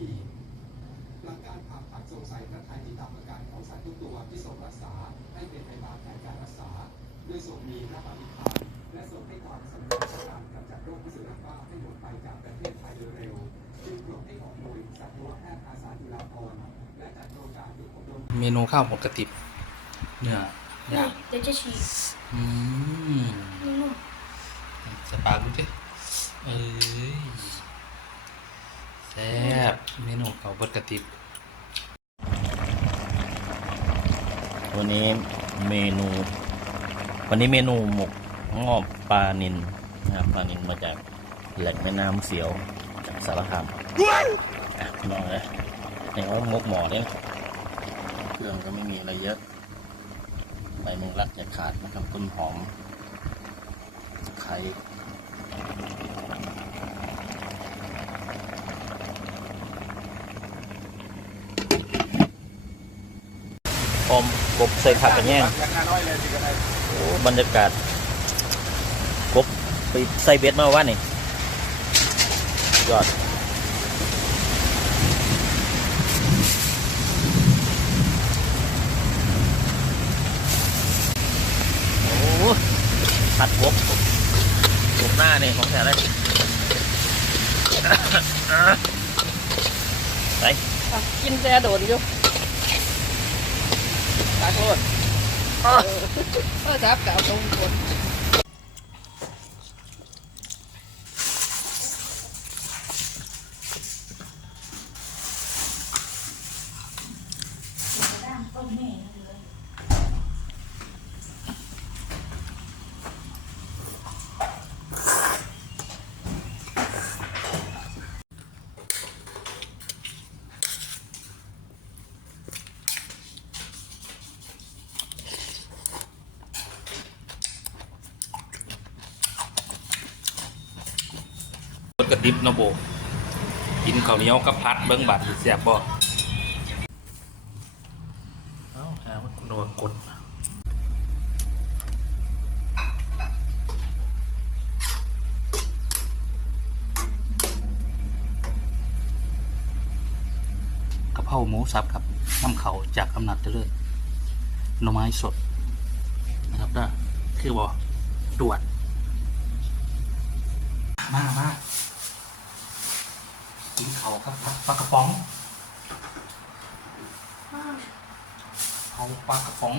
ทีหลังการผ่าตัดสงสัยพระไทยที่ตามอาการของสัตว์ทุกตัวที่ทรงรักษาให้เป็นไปตามแผนการรักษาด้วยทรงมีพระปฏิภาณและทรงให้ความสำคัญในการกำจัดโรคพิษสุนัขบ้าให้หมดไปจากประเทศไทยโดยเร็วจึงโปรดให้ออกหน่วยสัตวแพทย์อาสาจุฬาภรณ์และจัดโครงการฝึกอบรมเมนูข้าวหมกกระติบเนื้อนี่ย่างเดี๋ยวจะฉีกอืมนุ่มสปาดูสิเอ้ย บเมนูข้าวบดกระติบวันนี้เมนู วันนี้เมนูหมกงอบปลานินนะครับปลานินมาจากแหล่งแม่น้ำเสียวจากสารคามอะลองเลยเห็นว่ามกหมอเนี่ยเครื่องก็ไม่มีอะไรเยอะใบแมงลักจะขาดนะครับต้นหอมไข่ อมกบใส่ผักกันแย่งโอ้บรรยากาศกบไปใส่เบ็ดมาว่านี่ยอดโอ้ผัดกบกบหน้านี่ของแท้เลยไปกินแต่โดนอยู่ ตาโทษเออจับกับตรงคน บดกระติบเนาะโบ กินข้าวเหนียวกับพัดเบิ้งบาดสิแซ่บบ่เอ้าหาว่าโดนกดกะเพราหมูสับครับน้ำเขาจากอำนาจเจริญหน่อไม้สดนะครับนะคือบ่ตรวจ มามากินเขาครับปลากระป๋อง เอาปลากระป๋อง